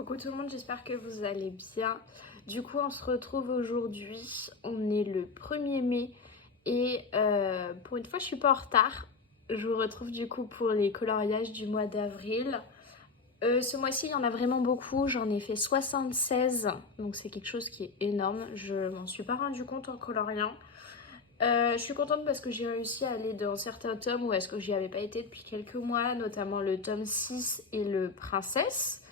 Coucou tout le monde, j'espère que vous allez bien. Du coup, on se retrouve aujourd'hui. On est le 1er mai et pour une fois, je suis pas en retard. Je vous retrouve du coup pour les coloriages du mois d'avril. Ce mois-ci, il y en a vraiment beaucoup. J'en ai fait 76, donc c'est quelque chose qui est énorme. Je m'en suis pas rendu compte en coloriant. Je suis contente parce que j'ai réussi à aller dans certains tomes où est-ce que j'y avais pas été depuis quelques mois, notamment le tome 6 et le Princesse.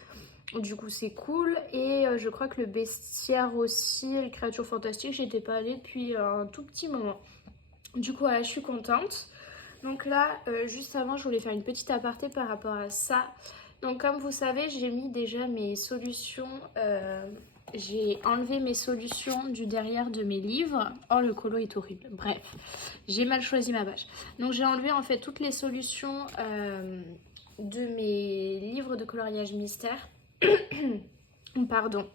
Du coup c'est cool et je crois que le bestiaire aussi, les créatures fantastiques, j'étais pas allée depuis un tout petit moment. Du coup voilà, je suis contente. Donc là, juste avant, je voulais faire une petite aparté par rapport à ça. Donc comme vous savez, j'ai mis déjà mes solutions, j'ai enlevé mes solutions du derrière de mes livres. Oh, le colo est horrible. Bref, j'ai mal choisi ma page. Donc j'ai enlevé en fait toutes les solutions de mes livres de coloriage mystère. Pardon,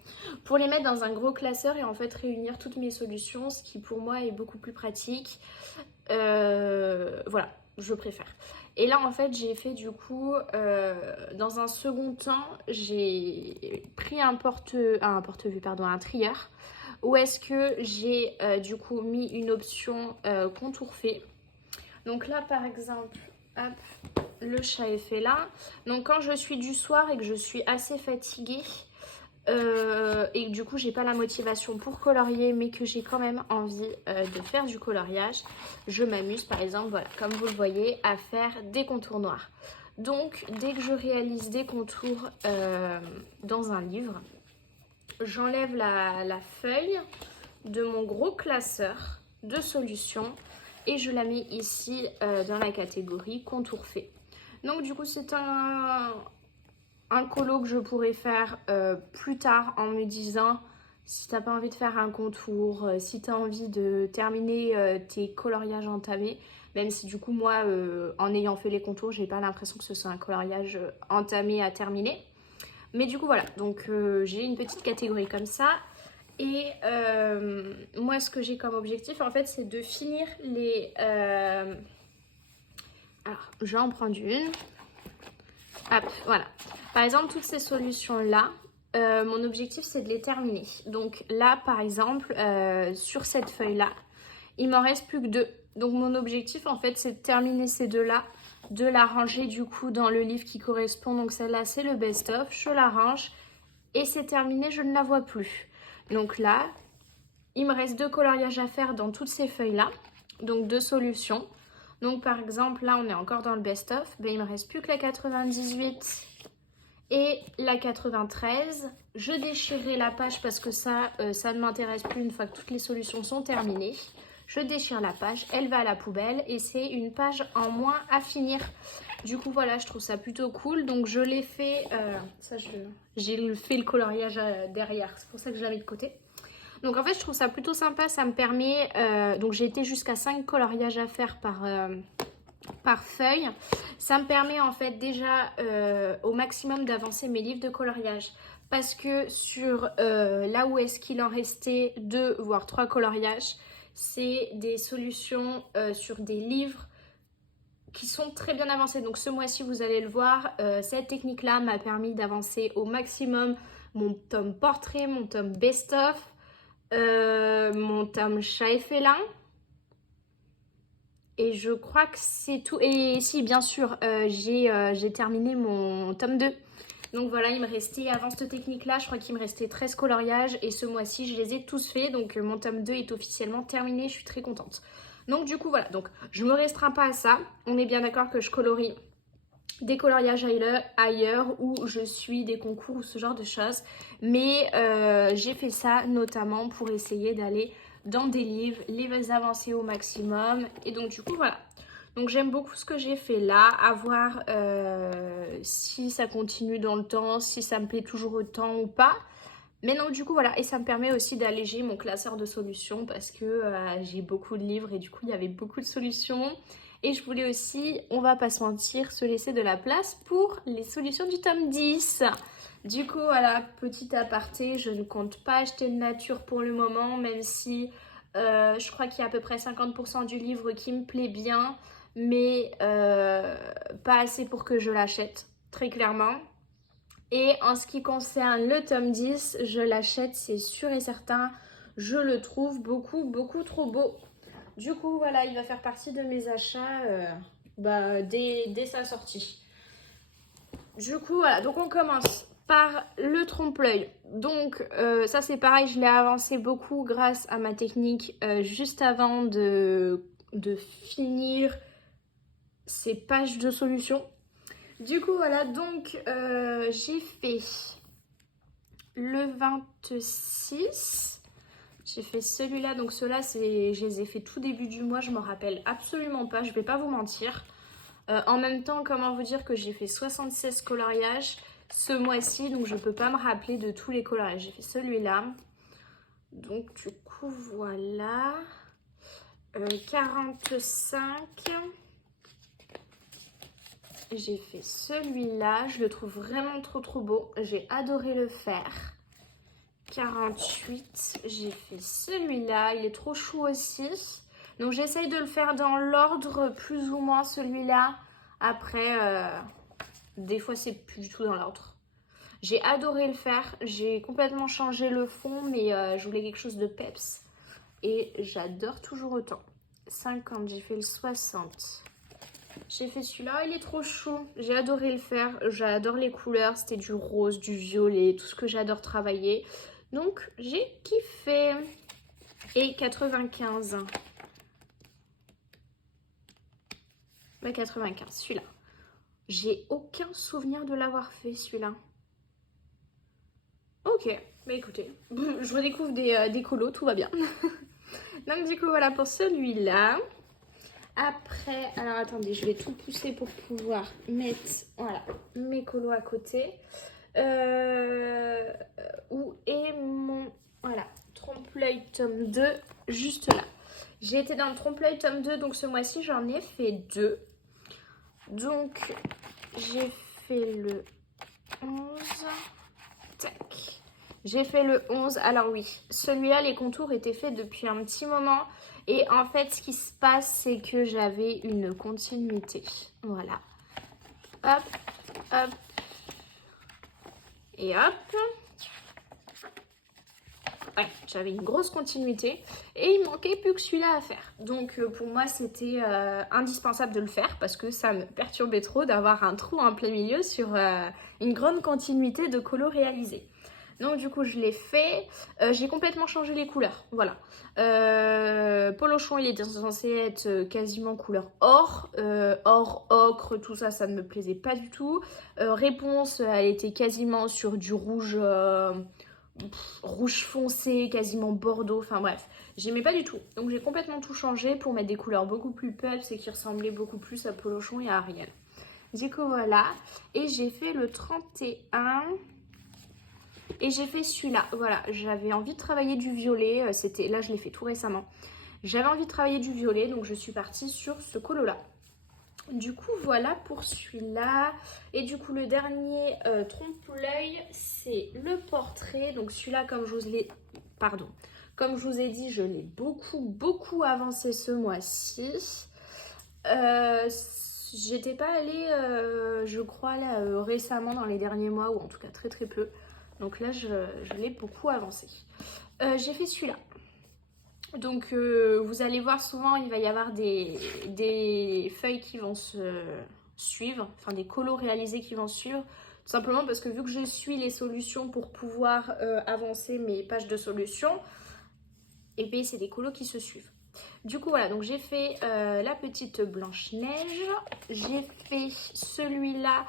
pour les mettre dans un gros classeur et en fait réunir toutes mes solutions, ce qui pour moi est beaucoup plus pratique. Voilà, je préfère. Et là en fait j'ai fait du coup dans un second temps j'ai pris un porte-vue, pardon, un trieur où est-ce que j'ai du coup mis une option contour fait. Donc là par exemple, hop, le chat est fait là. Donc quand je suis du soir et que je suis assez fatiguée et que du coup j'ai pas la motivation pour colorier mais que j'ai quand même envie de faire du coloriage, je m'amuse par exemple, voilà, comme vous le voyez, à faire des contours noirs. Donc dès que je réalise des contours dans un livre, j'enlève la feuille de mon gros classeur de solutions et je la mets ici dans la catégorie contour fait. Donc du coup c'est un colo que je pourrais faire plus tard en me disant si t'as pas envie de faire un contour, si t'as envie de terminer tes coloriages entamés, même si du coup moi en ayant fait les contours j'ai pas l'impression que ce soit un coloriage entamé à terminer. Mais du coup voilà, donc j'ai une petite catégorie comme ça. Et moi ce que j'ai comme objectif en fait c'est de finir les... Alors je vais en prendre une. Hop, voilà. Par exemple, toutes ces solutions-là, mon objectif, c'est de les terminer. Donc là, par exemple, sur cette feuille-là, il m'en reste plus que 2. Donc mon objectif, en fait, c'est de terminer ces deux-là, de la ranger du coup dans le livre qui correspond. Donc celle-là, c'est le best-of. Je la range et c'est terminé, je ne la vois plus. Donc là, il me reste 2 coloriages à faire dans toutes ces feuilles-là. Donc 2 solutions. Donc par exemple, là on est encore dans le best-of, ben, il ne me reste plus que la 98 et la 93. Je déchirerai la page parce que ça ne m'intéresse plus une fois que toutes les solutions sont terminées. Je déchire la page, elle va à la poubelle et c'est une page en moins à finir. Du coup voilà, je trouve ça plutôt cool. Donc je l'ai fait, j'ai fait le coloriage derrière, c'est pour ça que je l'ai mis de côté. Donc en fait je trouve ça plutôt sympa, ça me permet, donc j'ai été jusqu'à 5 coloriages à faire par feuille. Ça me permet en fait déjà au maximum d'avancer mes livres de coloriage. Parce que sur là où est-ce qu'il en restait 2 voire 3 coloriages, c'est des solutions sur des livres qui sont très bien avancés. Donc ce mois-ci vous allez le voir, cette technique là m'a permis d'avancer au maximum mon tome portrait, mon tome best-of, mon tome chat et félin. Et je crois que c'est tout. Et si, bien sûr, j'ai terminé mon tome 2. Donc voilà, il me restait, avant cette technique-là, je crois qu'il me restait 13 coloriages. Et ce mois-ci, je les ai tous faits. Donc mon tome 2 est officiellement terminé. Je suis très contente. Donc du coup, voilà. Donc je me restreins pas à ça. On est bien d'accord que je colorie des coloriages ailleurs où je suis des concours ou ce genre de choses. Mais j'ai fait ça notamment pour essayer d'aller dans des livres, les avancer au maximum. Et donc du coup voilà. Donc j'aime beaucoup ce que j'ai fait là, à voir si ça continue dans le temps, si ça me plaît toujours autant ou pas. Mais non, du coup voilà, et ça me permet aussi d'alléger mon classeur de solutions parce que j'ai beaucoup de livres et du coup il y avait beaucoup de solutions. Et je voulais aussi, on va pas se mentir, se laisser de la place pour les solutions du tome 10. Du coup voilà, petit aparté, je ne compte pas acheter de nature pour le moment, même si je crois qu'il y a à peu près 50% du livre qui me plaît bien, mais pas assez pour que je l'achète, très clairement. Et en ce qui concerne le tome 10, je l'achète, c'est sûr et certain. Je le trouve beaucoup trop beau. Du coup, voilà, il va faire partie de mes achats dès sa sortie. Du coup, voilà, donc on commence par le trompe-l'œil. Donc, ça c'est pareil, je l'ai avancé beaucoup grâce à ma technique juste avant de finir ces pages de solution. Du coup, voilà, donc j'ai fait le 26. J'ai fait celui-là, donc ceux-là, je les ai fait tout début du mois, je m'en rappelle absolument pas, je vais pas vous mentir. En même temps, comment vous dire que j'ai fait 76 coloriages ce mois-ci, donc je peux pas me rappeler de tous les coloriages. J'ai fait celui-là, donc du coup, voilà. 45. J'ai fait celui-là, je le trouve vraiment trop beau. J'ai adoré le faire. 48, j'ai fait celui-là, il est trop chou aussi. Donc j'essaye de le faire dans l'ordre plus ou moins celui-là. Après, des fois c'est plus du tout dans l'ordre. J'ai adoré le faire, j'ai complètement changé le fond, mais je voulais quelque chose de peps. Et j'adore toujours autant. 50, j'ai fait le 60. J'ai fait celui-là, il est trop chou. J'ai adoré le faire, j'adore les couleurs. C'était du rose, du violet, tout ce que j'adore travailler. Donc j'ai kiffé. Et 95. 95, celui-là. J'ai aucun souvenir de l'avoir fait, celui-là. Ok, bah écoutez, je redécouvre des colos, tout va bien. Donc du coup, voilà pour celui-là. Après, alors attendez, je vais tout pousser pour pouvoir mettre, voilà, mes colos à côté. Où est mon, voilà, trompe-l'œil tome 2, juste là. J'ai été dans le trompe-l'œil tome 2, donc ce mois-ci, j'en ai fait 2. Donc, j'ai fait le 11. Tac. J'ai fait le 11. Alors oui, celui-là, les contours étaient faits depuis un petit moment. Et en fait, ce qui se passe, c'est que j'avais une continuité. Voilà. Hop, hop. Et hop. Ouais, j'avais une grosse continuité. Et il manquait plus que celui-là à faire. Donc pour moi, c'était indispensable de le faire. Parce que ça me perturbait trop d'avoir un trou en plein milieu sur une grande continuité de colos réalisés. Donc du coup je l'ai fait, j'ai complètement changé les couleurs, voilà. Polochon il était censé être quasiment couleur or, or, ocre, tout ça, ça ne me plaisait pas du tout. Réponse, elle était quasiment sur du rouge, rouge foncé, quasiment bordeaux, enfin bref. J'aimais pas du tout, donc j'ai complètement tout changé pour mettre des couleurs beaucoup plus peps et qui ressemblaient beaucoup plus à Polochon et à Ariel. Du coup voilà, et j'ai fait le 31... Et j'ai fait celui-là, voilà, j'avais envie de travailler du violet, là je l'ai fait tout récemment. J'avais envie de travailler du violet, donc je suis partie sur ce colo-là. Du coup, voilà pour celui-là. Et du coup, le dernier trompe-l'œil, c'est le portrait. Donc celui-là, comme je vous ai dit, je l'ai beaucoup avancé ce mois-ci. J'étais pas allée, je crois, là, récemment dans les derniers mois, ou en tout cas très peu. Donc là, je l'ai beaucoup avancé. J'ai fait celui-là. Donc vous allez voir souvent, il va y avoir des feuilles qui vont se suivre, enfin des colos réalisés qui vont suivre. Tout simplement parce que vu que je suis les solutions pour pouvoir avancer mes pages de solutions, et bien c'est des colos qui se suivent. Du coup voilà, donc j'ai fait la petite Blanche-Neige, j'ai fait celui-là,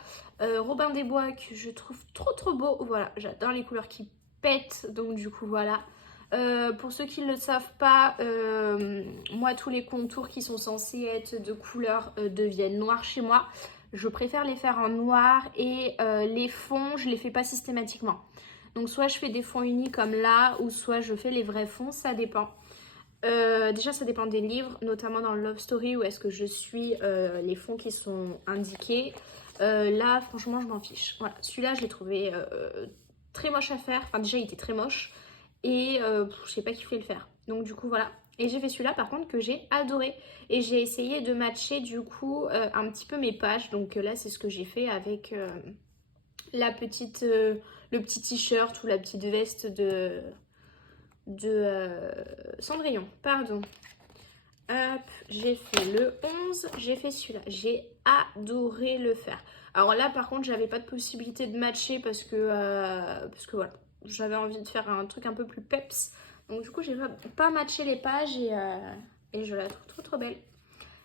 Robin des Bois, que je trouve trop beau. Voilà, j'adore les couleurs qui pètent, donc du coup voilà. Pour ceux qui ne le savent pas, moi tous les contours qui sont censés être de couleur deviennent noirs chez moi. Je préfère les faire en noir et les fonds, je les fais pas systématiquement. Donc soit je fais des fonds unis comme là, ou soit je fais les vrais fonds, ça dépend. Déjà ça dépend des livres, notamment dans le Love Story où est-ce que je suis les fonds qui sont indiqués. Là franchement je m'en fiche. Voilà, celui-là je l'ai trouvé très moche à faire, enfin déjà il était très moche et je sais pas qui voulait le faire. Donc du coup voilà. Et j'ai fait celui-là par contre que j'ai adoré et j'ai essayé de matcher du coup un petit peu mes pages. Donc là c'est ce que j'ai fait avec la petite, le petit t-shirt ou la petite veste de Cendrillon, pardon. Hop, j'ai fait le 11, j'ai fait celui-là. J'ai adoré le faire. Alors là, par contre, j'avais pas de possibilité de matcher parce que voilà, j'avais envie de faire un truc un peu plus peps. Donc du coup, j'ai pas matché les pages et je la trouve trop trop belle.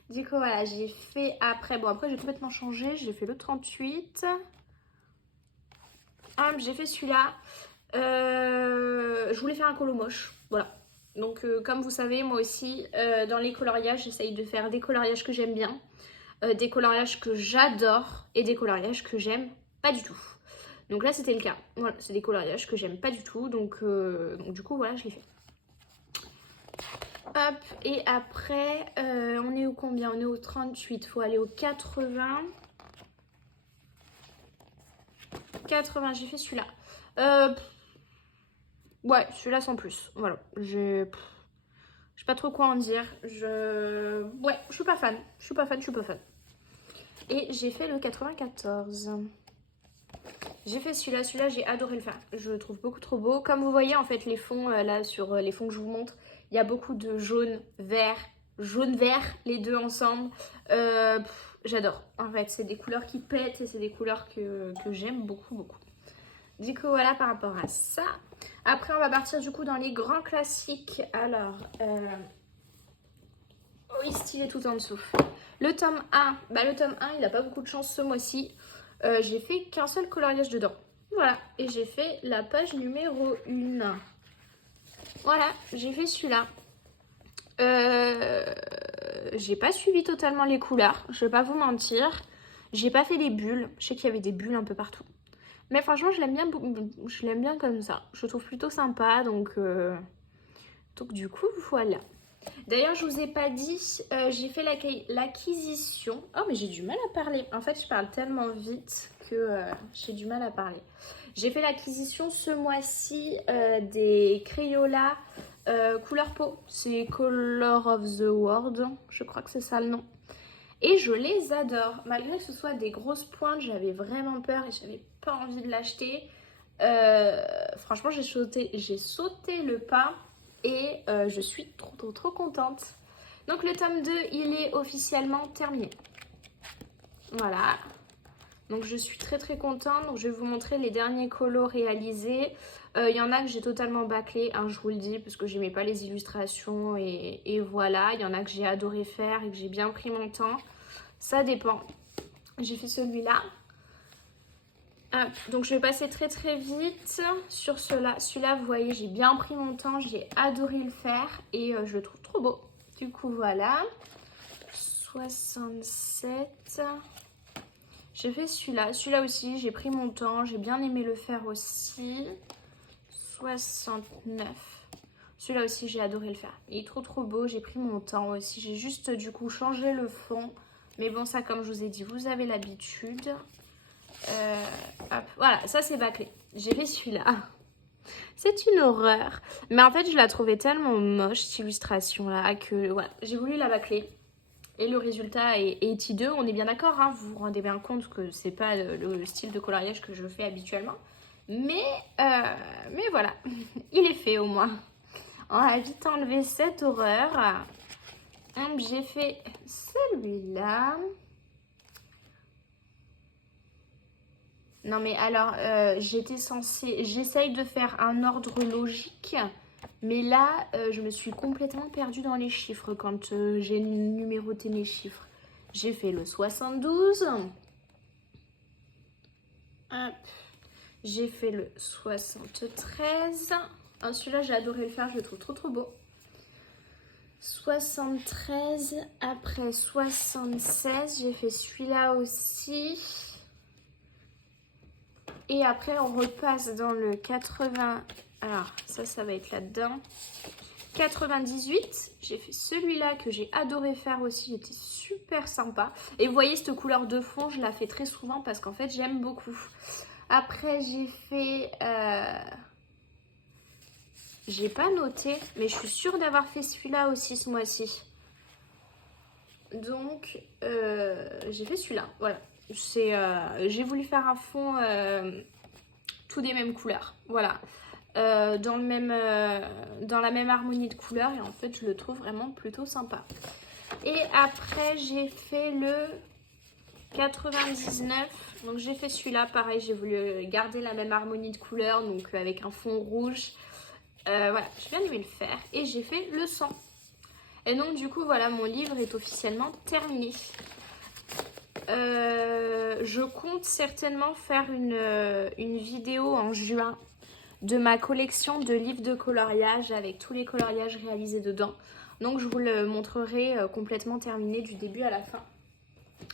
Du coup, voilà, j'ai fait après. Bon, après, j'ai complètement changé. J'ai fait le 38. Hop, j'ai fait celui-là. Je voulais faire un colo moche. Voilà. Donc, comme vous savez, moi aussi, dans les coloriages, j'essaye de faire des coloriages que j'aime bien, des coloriages que j'adore et des coloriages que j'aime pas du tout. Donc là, c'était le cas. Voilà, c'est des coloriages que j'aime pas du tout. Donc du coup, voilà, je l'ai fait. Hop, et après, on est au combien? On est au 38. Faut aller au 80. 80, j'ai fait celui-là. Ouais, celui-là sans plus. Voilà, je sais pas trop quoi en dire. Ouais, je suis pas fan. Je suis pas fan. Et j'ai fait le 94. J'ai fait celui-là. Celui-là, j'ai adoré le faire. Je le trouve beaucoup trop beau. Comme vous voyez, en fait, les fonds, là, sur les fonds que je vous montre, il y a beaucoup de jaune, vert, les deux ensemble. J'adore. En fait, c'est des couleurs qui pètent et c'est des couleurs que j'aime beaucoup. Du coup, voilà par rapport à ça. Après, on va partir du coup dans les grands classiques. Alors, oui, stylé tout en dessous. Le tome 1, le tome 1, il n'a pas beaucoup de chance ce mois-ci. J'ai fait qu'un seul coloriage dedans. Voilà, et j'ai fait la page numéro 1. Voilà, j'ai fait celui-là. J'ai pas suivi totalement les couleurs, je vais pas vous mentir. J'ai pas fait les bulles, je sais qu'il y avait des bulles un peu partout. Mais franchement, je l'aime bien comme ça. Je le trouve plutôt sympa, donc du coup, voilà. D'ailleurs, je vous ai pas dit, j'ai fait l'acquisition. Oh, mais j'ai du mal à parler. En fait, je parle tellement vite que j'ai du mal à parler. J'ai fait l'acquisition ce mois-ci des Crayola couleur peau. C'est Color of the World, je crois que c'est ça le nom. Et je les adore. Malgré que ce soit des grosses pointes, j'avais vraiment peur et j'avais pas envie de l'acheter. Franchement, j'ai sauté le pas et je suis trop contente. Donc le tome 2, il est officiellement terminé. Voilà. Donc je suis très contente. Donc je vais vous montrer les derniers colos réalisés. Il y en a que j'ai totalement bâclé, hein, je vous le dis, parce que j'aimais pas les illustrations et voilà. Il y en a que j'ai adoré faire et que j'ai bien pris mon temps. Ça dépend. J'ai fait celui-là. Donc je vais passer très vite sur cela. Celui-là, vous voyez, j'ai bien pris mon temps. J'ai adoré le faire et je le trouve trop beau. Du coup, voilà. 67. J'ai fait celui-là. Celui-là aussi, j'ai pris mon temps. J'ai bien aimé le faire aussi. 69. Celui-là aussi, j'ai adoré le faire. Il est trop beau. J'ai pris mon temps aussi. J'ai juste, du coup, changé le fond. Mais bon, ça, comme je vous ai dit, vous avez l'habitude. Hop, voilà, ça, c'est bâclé. J'ai fait celui-là. C'est une horreur. Mais en fait, je la trouvais tellement moche, cette illustration-là, que voilà, j'ai voulu la bâcler. Et le résultat est hideux, on est bien d'accord, hein, vous vous rendez bien compte que c'est pas le style de coloriage que je fais habituellement. Mais voilà, il est fait au moins. On va vite enlever cette horreur. J'ai fait celui-là. Non mais alors, j'essaye de faire un ordre logique. Mais là, je me suis complètement perdue dans les chiffres quand j'ai numéroté mes chiffres. J'ai fait le 72. Hop. J'ai fait le 73. Ah, celui-là, j'ai adoré le faire, je le trouve trop beau. 73. Après 76, j'ai fait celui-là aussi. Et après, on repasse dans le 80. Alors, ça va être là-dedans. 98, j'ai fait celui-là que j'ai adoré faire aussi, il était super sympa. Et vous voyez, cette couleur de fond, je la fais très souvent parce qu'en fait, j'aime beaucoup. Après, j'ai fait... J'ai pas noté, mais je suis sûre d'avoir fait celui-là aussi ce mois-ci. Donc, j'ai fait celui-là, voilà. J'ai voulu faire un fond tout des mêmes couleurs. Voilà. Dans la même harmonie de couleurs. Et en fait, je le trouve vraiment plutôt sympa. Et après, j'ai fait le 99. Donc, j'ai fait celui-là. Pareil, j'ai voulu garder la même harmonie de couleurs. Donc, avec un fond rouge. Voilà, j'ai bien aimé le faire. Et j'ai fait le 100. Et donc, du coup, voilà, mon livre est officiellement terminé. Je compte certainement faire une vidéo en juin de ma collection de livres de coloriage avec tous les coloriages réalisés dedans. Donc je vous le montrerai complètement terminé du début à la fin.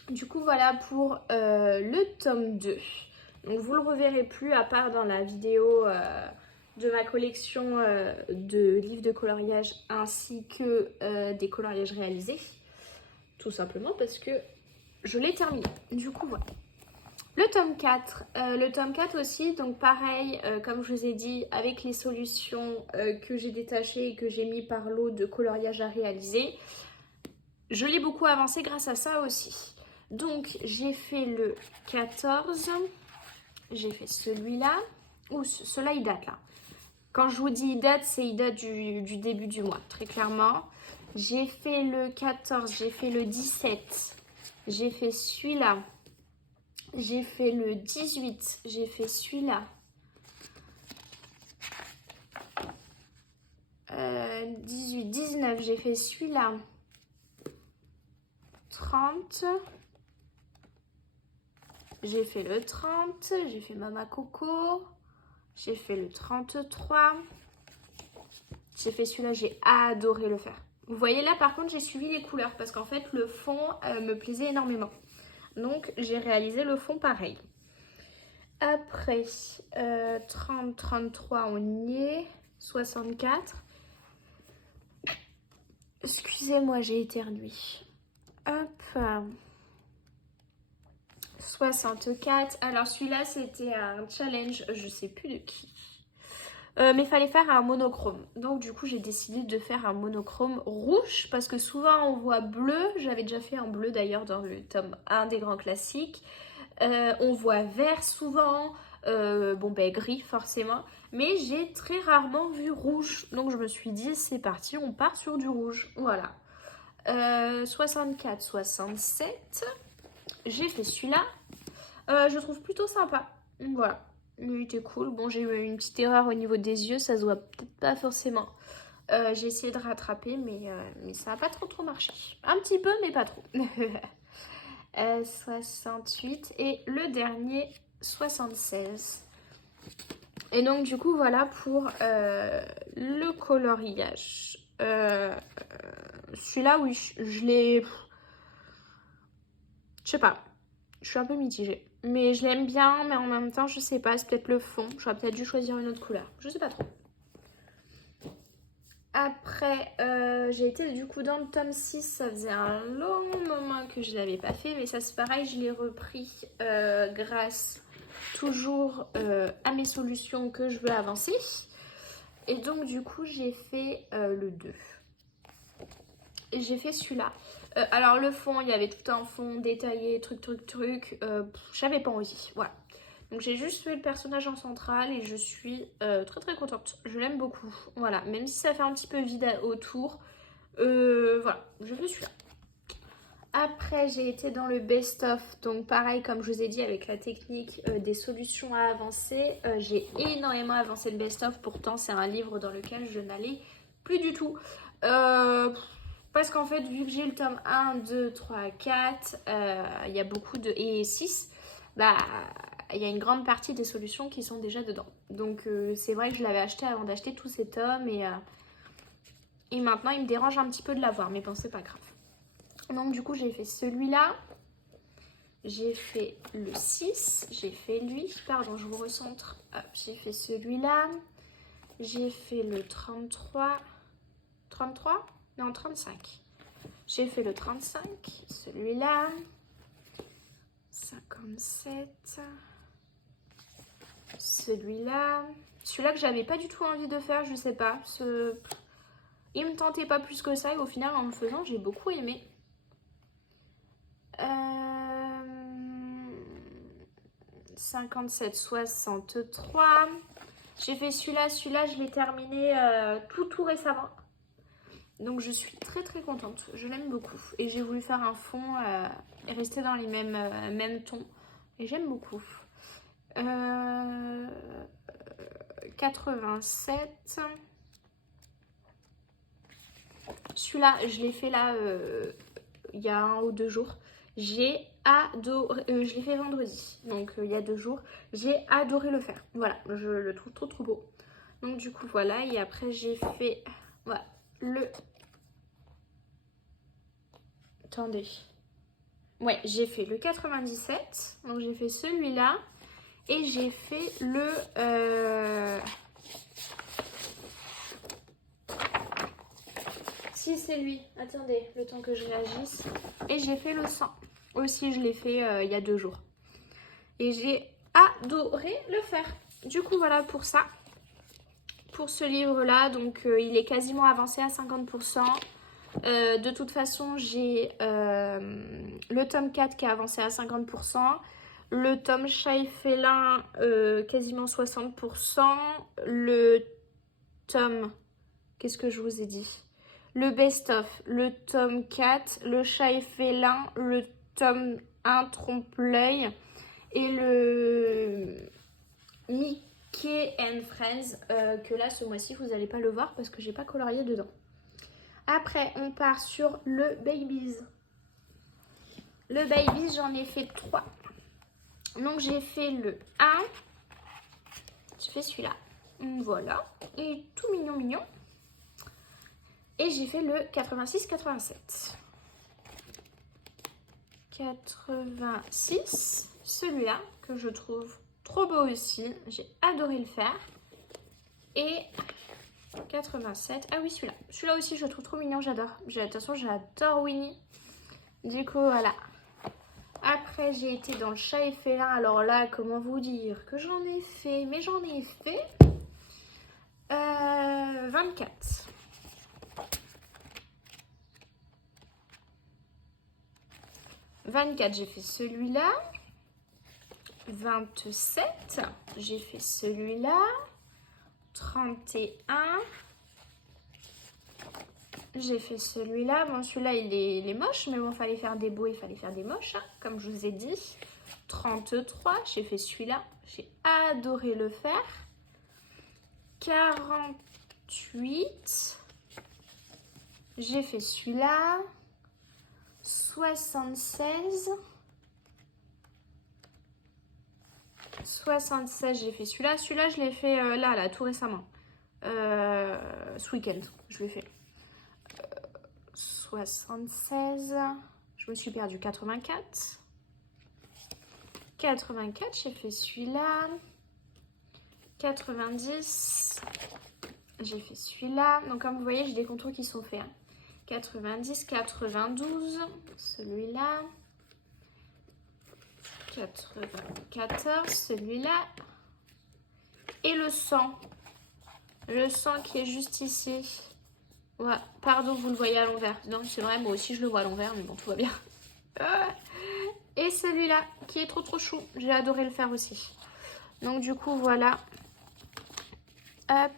Du coup voilà pour le tome 2. Donc vous le reverrez plus à part dans la vidéo de ma collection de livres de coloriage ainsi que des coloriages réalisés. Tout simplement parce que je l'ai terminé. Du coup voilà. Le tome 4. Le tome 4 aussi, donc pareil, comme je vous ai dit, avec les solutions que j'ai détachées et que j'ai mis par lot de coloriage à réaliser, je l'ai beaucoup avancé grâce à ça aussi. Donc j'ai fait le 14, j'ai fait celui-là, ou celui-là il date là. Quand je vous dis il date du début du mois, très clairement. J'ai fait le 14, j'ai fait le 17, j'ai fait celui-là. J'ai fait le 18, j'ai fait celui-là. 18, 19, j'ai fait celui-là. 30. J'ai fait le 30, j'ai fait Mama Coco. J'ai fait le 33. J'ai fait celui-là, j'ai adoré le faire. Vous voyez là, par contre, j'ai suivi les couleurs parce qu'en fait, le fond me plaisait énormément. Donc, j'ai réalisé le fond pareil. Après, 30, 33, on y est. 64. Excusez-moi, j'ai éternué. Hop. 64. Alors, celui-là, c'était un challenge, je sais plus de qui. Mais il fallait faire un monochrome. Donc, du coup, j'ai décidé de faire un monochrome rouge parce que souvent, on voit bleu. J'avais déjà fait un bleu d'ailleurs dans le tome 1 des grands classiques. On voit vert souvent. Bon, ben gris forcément. Mais j'ai très rarement vu rouge. Donc, je me suis dit, c'est parti, on part sur du rouge. Voilà. 64, 67. J'ai fait celui-là. Je trouve plutôt sympa. Voilà. Il était cool. Bon, j'ai eu une petite erreur au niveau des yeux. Ça se voit peut-être pas forcément. J'ai essayé de rattraper, mais ça n'a pas trop marché. Un petit peu, mais pas trop. 68. Et le dernier, 76. Et donc, du coup, voilà pour le coloriage. Celui-là, oui, je l'ai... Je sais pas. Je suis un peu mitigée. Mais je l'aime bien, mais en même temps, je sais pas, c'est peut-être le fond. J'aurais peut-être dû choisir une autre couleur. Je sais pas trop. Après, j'ai été du coup dans le tome 6. Ça faisait un long moment que je l'avais pas fait. Mais ça, c'est pareil, je l'ai repris grâce toujours à mes solutions que je veux avancer. Et donc, du coup, j'ai fait le 2. Et j'ai fait celui-là. Alors le fond, il y avait tout un fond détaillé, truc. J'avais pas envie, voilà. Donc j'ai juste fait le personnage en centrale et je suis très contente. Je l'aime beaucoup, voilà. Même si ça fait un petit peu vide autour, voilà, je fais celui-là. Après, j'ai été dans le best-of. Donc pareil, comme je vous ai dit, avec la technique des solutions à avancer, j'ai énormément avancé le best-of. Pourtant, c'est un livre dans lequel je n'allais plus du tout. Parce qu'en fait, vu que j'ai le tome 1, 2, 3, 4, il y a beaucoup de... et 6, bah, il y a une grande partie des solutions qui sont déjà dedans. Donc, c'est vrai que je l'avais acheté avant d'acheter tous ces tomes et maintenant, il me dérange un petit peu de l'avoir, mais bon, c'est pas grave. Donc, du coup, j'ai fait celui-là. J'ai fait le 6, j'ai fait lui. Pardon, je vous recentre. J'ai fait celui-là. J'ai fait le 33. 33 ? Non, 35. J'ai fait le 35, celui-là. 57. Celui-là. Celui-là que j'avais pas du tout envie de faire, je sais pas. Il me tentait pas plus que ça et au final, en le faisant, j'ai beaucoup aimé. 57, 63. J'ai fait celui-là je l'ai terminé tout récemment. Donc je suis très contente, je l'aime beaucoup. Et j'ai voulu faire un fond et rester dans les mêmes tons. Et j'aime beaucoup. 87. Celui-là, je l'ai fait là il y a 1 ou 2 jours. J'ai adoré, je l'ai fait vendredi, donc il y a 2 jours. J'ai adoré le faire. Voilà, je le trouve trop beau. Donc du coup voilà, et après j'ai fait voilà, attendez. Ouais, j'ai fait le 97, donc j'ai fait celui-là. Et j'ai fait le... Si c'est lui, attendez, le temps que je réagisse. Et j'ai fait le 100. Aussi, je l'ai fait il y a 2 jours. Et j'ai adoré le faire. Du coup, voilà pour ça. Pour ce livre-là, donc il est quasiment avancé à 50%. De toute façon, j'ai le tome 4 qui a avancé à 50%. Le tome Chat et Félin, quasiment 60%. Le tome, qu'est-ce que je vous ai dit? Le best-of, le tome 4, le Chat et Félin, le tome 1 Trompe-l'œil et le Mickey and Friends, que là, ce mois-ci, vous n'allez pas le voir parce que j'ai pas colorié dedans. Après, on part sur le Babies. Le Babies, j'en ai fait 3. Donc, j'ai fait le 1. J'ai fait celui-là. Voilà. Il est tout mignon. Et j'ai fait le 86-87. 86. Celui-là, que je trouve trop beau aussi. J'ai adoré le faire. Et 87. Ah oui, celui-là. Celui-là aussi, je le trouve trop mignon. J'adore. De toute façon, j'adore Winnie. Du coup, voilà. Après, j'ai été dans le Chat et Félin. Alors là, comment vous dire que j'en ai fait? Mais j'en ai fait 24. 24, j'ai fait celui-là. 27, j'ai fait celui-là. 31. J'ai fait celui-là. Bon, celui-là, il est moche, mais bon, il fallait faire des beaux, il fallait faire des moches, hein, comme je vous ai dit. 33, j'ai fait celui-là. J'ai adoré le faire. 48, j'ai fait celui-là. 76. 76, j'ai fait celui-là. Celui-là, je l'ai fait là, tout récemment. Ce week-end, je l'ai fait. 76. Je me suis perdue. 84. 84, j'ai fait celui-là. 90. J'ai fait celui-là. Donc, comme vous voyez, j'ai des contours qui sont faits. Hein. 90, 92. Celui-là. 94, celui-là. Et le 100. Le 100 qui est juste ici. Ouais, pardon, vous le voyez à l'envers. Non, c'est vrai, moi aussi je le vois à l'envers, mais bon, tout va bien. Et celui-là, qui est trop chou. J'ai adoré le faire aussi. Donc du coup, voilà. Hop.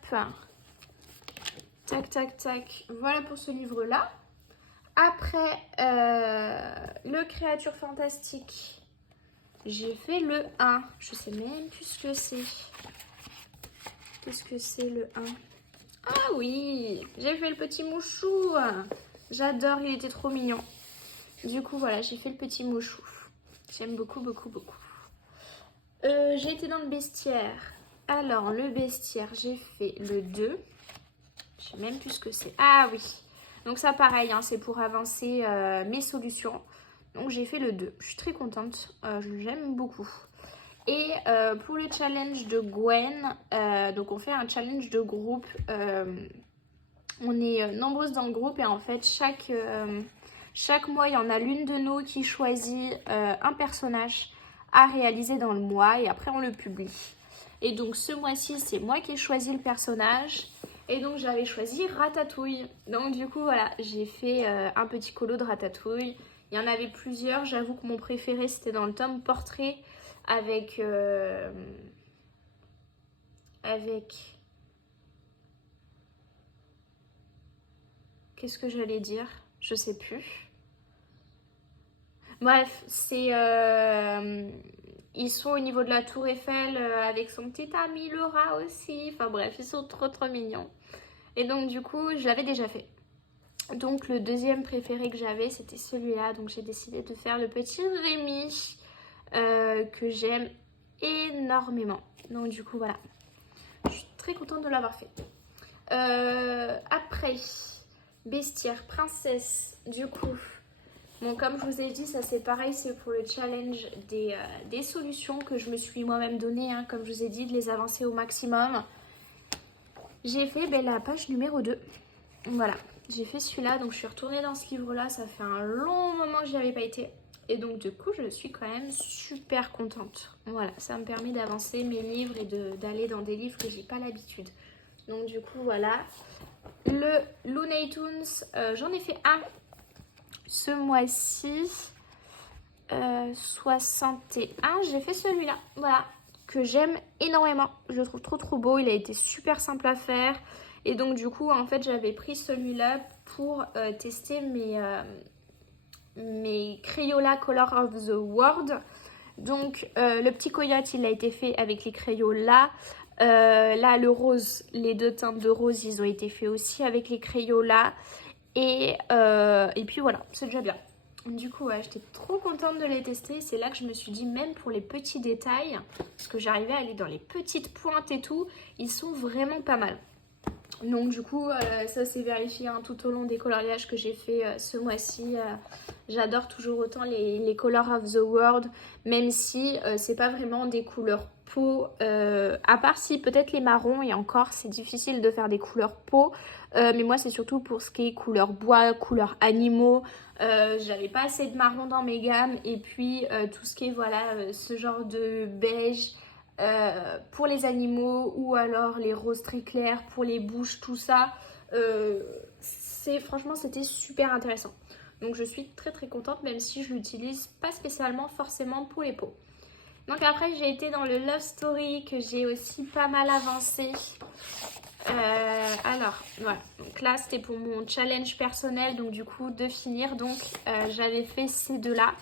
Tac. Voilà pour ce livre-là. Après, le Créature Fantastique. J'ai fait le 1. Je sais même plus ce que c'est. Qu'est-ce que c'est le 1? Ah oui, j'ai fait le petit mouchou. J'adore, il était trop mignon. Du coup, voilà, j'ai fait le petit mouchou. J'aime beaucoup. J'ai été dans le bestiaire. Alors, le bestiaire, j'ai fait le 2. Je sais même plus ce que c'est. Ah oui. Donc ça, pareil, hein, c'est pour avancer mes solutions. Donc j'ai fait le 2. Je suis très contente. J'aime beaucoup. Et pour le challenge de Gwen, donc on fait un challenge de groupe. On est nombreuses dans le groupe et en fait chaque mois il y en a l'une de nous qui choisit un personnage à réaliser dans le mois et après on le publie. Et donc ce mois-ci c'est moi qui ai choisi le personnage et donc j'avais choisi Ratatouille. Donc du coup voilà, j'ai fait un petit colo de Ratatouille. Il y en avait plusieurs, j'avoue que mon préféré c'était dans le tome portrait avec... Qu'est-ce que j'allais dire? Je sais plus. Bref, c'est... ils sont au niveau de la tour Eiffel avec son petit ami Laura aussi. Enfin bref, ils sont trop trop mignons. Et donc du coup, je l'avais déjà fait. Donc le deuxième préféré que j'avais, c'était celui-là. Donc j'ai décidé de faire le petit Rémi que j'aime énormément. Donc du coup, voilà. Je suis très contente de l'avoir fait. Après, bestiaire, princesse, du coup... Bon, comme je vous ai dit, ça c'est pareil, c'est pour le challenge des solutions que je me suis moi-même donné, hein, comme je vous ai dit, de les avancer au maximum. J'ai fait la page numéro 2. Voilà, j'ai fait celui-là, donc je suis retournée dans ce livre-là, ça fait un long moment que j'y avais pas été. Et donc du coup, je suis quand même super contente. Voilà, ça me permet d'avancer mes livres et d'aller dans des livres que j'ai pas l'habitude. Donc du coup, voilà. Le Looney Tunes, j'en ai fait un ce mois-ci. 61, j'ai fait celui-là, voilà, que j'aime énormément. Je le trouve trop trop beau, il a été super simple à faire. Et donc du coup, en fait, j'avais pris celui-là pour tester mes Crayola Color of the World. Donc le petit coyote, il a été fait avec les Crayola. Là, le rose, les deux teintes de rose, ils ont été faits aussi avec les Crayola. Et puis voilà, c'est déjà bien. Du coup, ouais, j'étais trop contente de les tester. C'est là que je me suis dit, même pour les petits détails, parce que j'arrivais à aller dans les petites pointes et tout, ils sont vraiment pas mal. Donc du coup, ça s'est vérifié tout au long des coloriages que j'ai fait ce mois-ci. J'adore toujours autant les Color of the World, même si c'est pas vraiment des couleurs peau, à part si peut-être les marrons, et encore c'est difficile de faire des couleurs peau, mais moi c'est surtout pour ce qui est couleur bois, couleur animaux. J'avais pas assez de marron dans mes gammes, et puis tout ce qui est voilà ce genre de beige pour les animaux, ou alors les roses très clairs pour les bouches, tout ça, franchement c'était super intéressant. Donc je suis très très contente, même si je l'utilise pas spécialement forcément pour les peaux. Donc après j'ai été dans le Love Story que j'ai aussi pas mal avancé. Alors voilà, donc là c'était pour mon challenge personnel, donc du coup de finir. Donc j'avais fait ces deux là,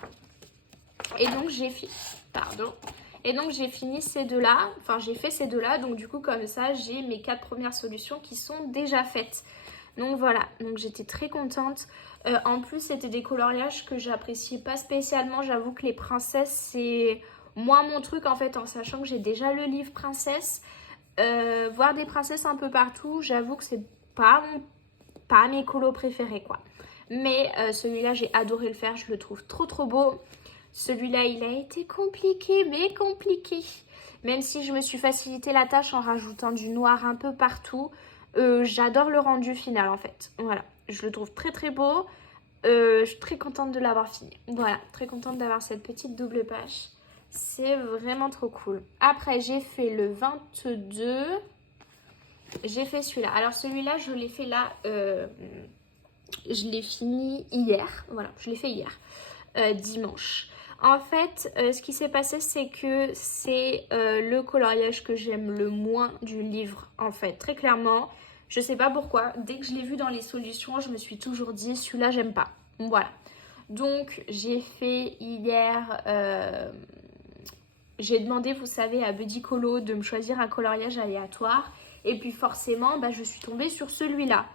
et donc j'ai fini, et donc j'ai fini ces deux là, enfin j'ai fait ces deux là, donc du coup comme ça j'ai mes 4 premières solutions qui sont déjà faites. Donc voilà, donc j'étais très contente. En plus c'était des coloriages que j'appréciais pas spécialement. J'avoue que les princesses c'est moins mon truc en fait, en sachant que j'ai déjà le livre princesse. Voir des princesses un peu partout, j'avoue que c'est pas mes colos préférés quoi. Mais celui-là j'ai adoré le faire, je le trouve trop trop beau. Celui-là il a été compliqué, mais compliqué. Même si je me suis facilité la tâche en rajoutant du noir un peu partout. J'adore le rendu final en fait. Voilà, je le trouve très très beau. Je suis très contente de l'avoir fini. Voilà, très contente d'avoir cette petite double page. C'est vraiment trop cool. Après, j'ai fait le 22. J'ai fait celui-là. Alors celui-là, je l'ai fait là. Je l'ai fini hier. Voilà, je l'ai fait hier. Dimanche. En fait, ce qui s'est passé, c'est que c'est le coloriage que j'aime le moins du livre, en fait. Très clairement, je sais pas pourquoi. Dès que je l'ai vu dans les solutions, je me suis toujours dit, celui-là, j'aime pas. Voilà. Donc, j'ai fait hier... j'ai demandé, vous savez, à Buddy Colo de me choisir un coloriage aléatoire. Et puis forcément, je suis tombée sur celui-là.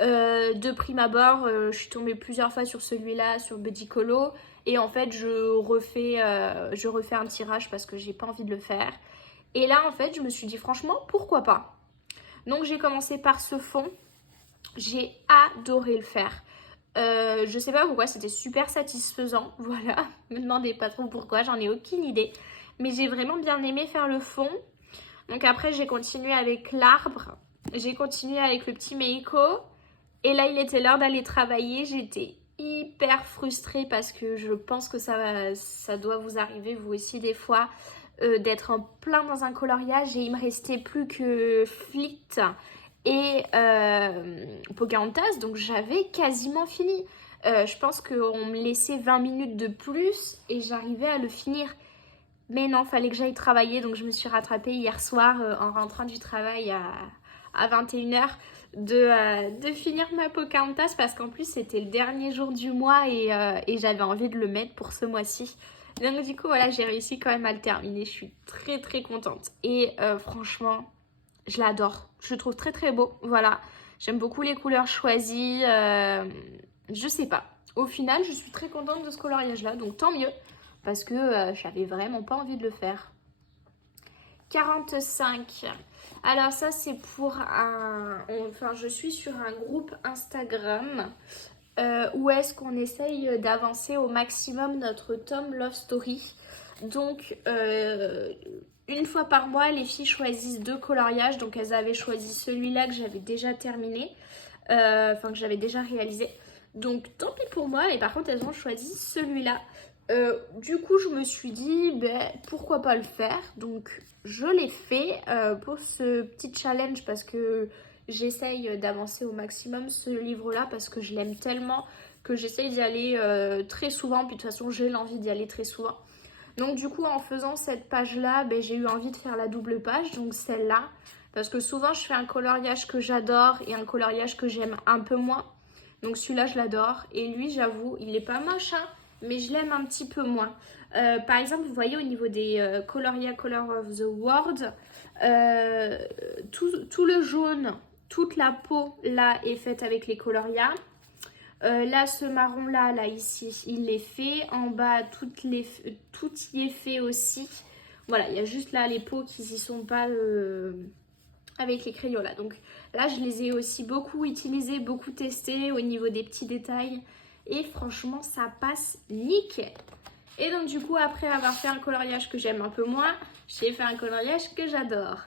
De prime abord, je suis tombée plusieurs fois sur celui-là, sur Buddy Colo. Et en fait, je refais un tirage parce que j'ai pas envie de le faire. Et là, en fait, je me suis dit, franchement, pourquoi pas? Donc, j'ai commencé par ce fond. J'ai adoré le faire. Je sais pas pourquoi, c'était super satisfaisant. Voilà, me demandez pas trop pourquoi, j'en ai aucune idée. Mais j'ai vraiment bien aimé faire le fond. Donc après, j'ai continué avec l'arbre. J'ai continué avec le petit Meiko. Et là, il était l'heure d'aller travailler. J'étais hyper frustrée parce que je pense que ça doit vous arriver, vous aussi, des fois, d'être en plein dans un coloriage. Et il me restait plus que Flit et Pocahontas. Donc j'avais quasiment fini. Je pense qu'on me laissait 20 minutes de plus et j'arrivais à le finir. Mais non, fallait que j'aille travailler, donc je me suis rattrapée hier soir en rentrant du travail à 21h de finir ma Pocahontas parce qu'en plus c'était le dernier jour du mois et j'avais envie de le mettre pour ce mois-ci. Donc du coup voilà, j'ai réussi quand même à le terminer, je suis très très contente. Et franchement, je l'adore, je le trouve très très beau, voilà. J'aime beaucoup les couleurs choisies, je sais pas. Au final, je suis très contente de ce coloriage-là, donc tant mieux parce que j'avais vraiment pas envie de le faire. 45. Alors ça c'est pour enfin je suis sur un groupe Instagram où est-ce qu'on essaye d'avancer au maximum notre tome Love Story. Donc une fois par mois les filles choisissent 2 coloriages. Donc elles avaient choisi celui-là que j'avais déjà terminé, enfin que j'avais déjà réalisé. Donc tant pis pour moi, mais par contre elles ont choisi celui-là. Du coup je me suis dit pourquoi pas le faire, donc je l'ai fait pour ce petit challenge parce que j'essaye d'avancer au maximum ce livre là parce que je l'aime tellement que j'essaye d'y aller très souvent, puis de toute façon j'ai l'envie d'y aller très souvent. Donc du coup en faisant cette page là j'ai eu envie de faire la double page, donc celle-là, parce que souvent je fais un coloriage que j'adore et un coloriage que j'aime un peu moins. Donc celui-là je l'adore et lui j'avoue il est pas moche hein, mais je l'aime un petit peu moins. Par exemple vous voyez au niveau des Coloria Color of the World, tout le jaune, toute la peau là est faite avec les Coloria. Là ce marron là ici il est fait, en bas tout y est fait aussi. Voilà, il y a juste là les peaux qui n'y sont pas avec les crayons là. Donc là je les ai aussi beaucoup utilisés, beaucoup testés au niveau des petits détails et franchement ça passe nickel. Et donc du coup après avoir fait un coloriage que j'aime un peu moins, j'ai fait un coloriage que j'adore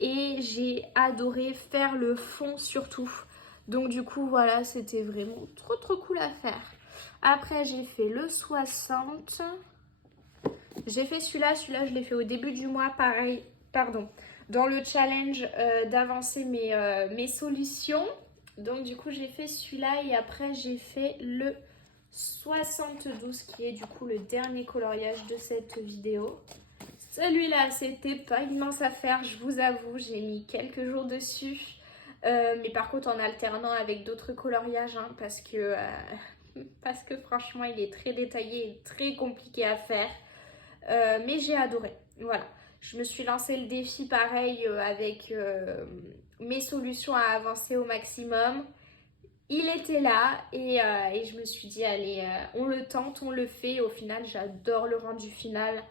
et j'ai adoré faire le fond surtout. Donc du coup voilà, c'était vraiment trop cool à faire. Après j'ai fait le 60. J'ai fait celui-là je l'ai fait au début du mois, pareil, pardon, dans le challenge d'avancer mes solutions. Donc du coup j'ai fait celui-là et après j'ai fait le 72 qui est du coup le dernier coloriage de cette vidéo. Celui-là c'était pas une mince affaire, je vous avoue, j'ai mis quelques jours dessus. Mais par contre en alternant avec d'autres coloriages hein, parce que franchement il est très détaillé et très compliqué à faire. Mais j'ai adoré, voilà. Je me suis lancé le défi pareil avec mes solutions à avancer au maximum. Il était là et je me suis dit allez, on le tente, on le fait. Au final j'adore le rendu final,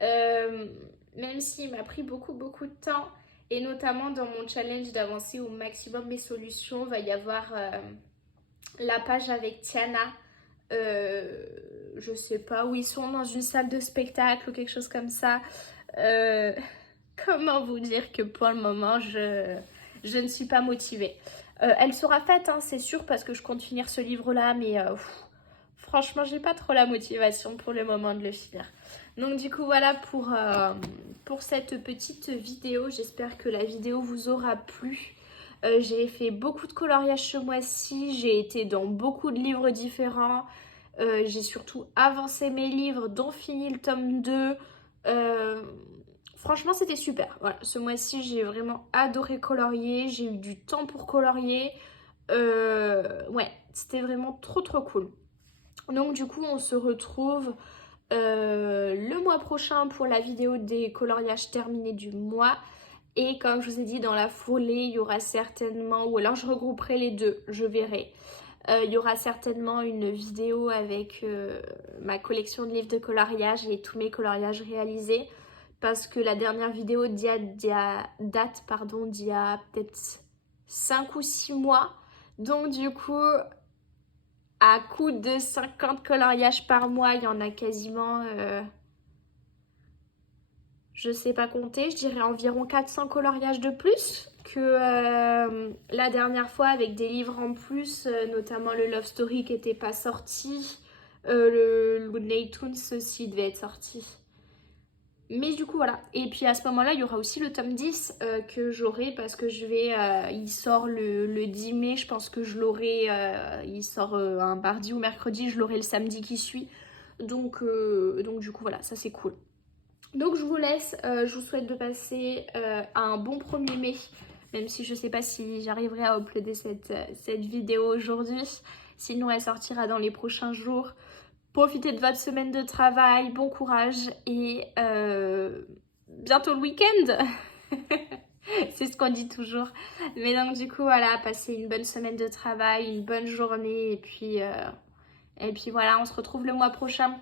même s'il m'a pris beaucoup de temps. Et notamment dans mon challenge d'avancer au maximum mes solutions, va y avoir la page avec Tiana. Je sais pas où ils sont, dans une salle de spectacle ou quelque chose comme ça. Comment vous dire que pour le moment je ne suis pas motivée. Elle sera faite hein, c'est sûr parce que je compte finir ce livre là, mais franchement j'ai pas trop la motivation pour le moment de le finir. Donc du coup voilà pour cette petite vidéo. J'espère que la vidéo vous aura plu. J'ai fait beaucoup de coloriage ce mois-ci, j'ai été dans beaucoup de livres différents, j'ai surtout avancé mes livres, dont fini le tome 2. Franchement c'était super, voilà. Ce mois-ci j'ai vraiment adoré colorier, j'ai eu du temps pour colorier, ouais c'était vraiment trop cool. Donc du coup on se retrouve le mois prochain pour la vidéo des coloriages terminés du mois. Et comme je vous ai dit, dans la foulée, il y aura certainement, ou alors je regrouperai les deux, je verrai. Il y aura certainement une vidéo avec ma collection de livres de coloriage et tous mes coloriages réalisés. Parce que la dernière vidéo date d'il y a peut-être 5 ou 6 mois. Donc du coup, à coup de 50 coloriages par mois, il y en a quasiment... je sais pas compter, je dirais environ 400 coloriages de plus que la dernière fois avec des livres en plus, notamment le Love Story qui n'était pas sorti, le Looney Tunes aussi devait être sorti. Mais du coup voilà, et puis à ce moment-là il y aura aussi le tome 10 que j'aurai parce que il sort le 10 mai, je pense que je l'aurai, il sort un mardi ou mercredi, je l'aurai le samedi qui suit, donc du coup voilà, ça c'est cool. Donc je vous laisse, je vous souhaite de passer un bon 1er mai, même si je sais pas si j'arriverai à uploader cette vidéo aujourd'hui. Sinon elle sortira dans les prochains jours. Profitez de votre semaine de travail, bon courage et bientôt le week-end. C'est ce qu'on dit toujours. Mais donc du coup voilà, passez une bonne semaine de travail, une bonne journée et puis voilà, on se retrouve le mois prochain.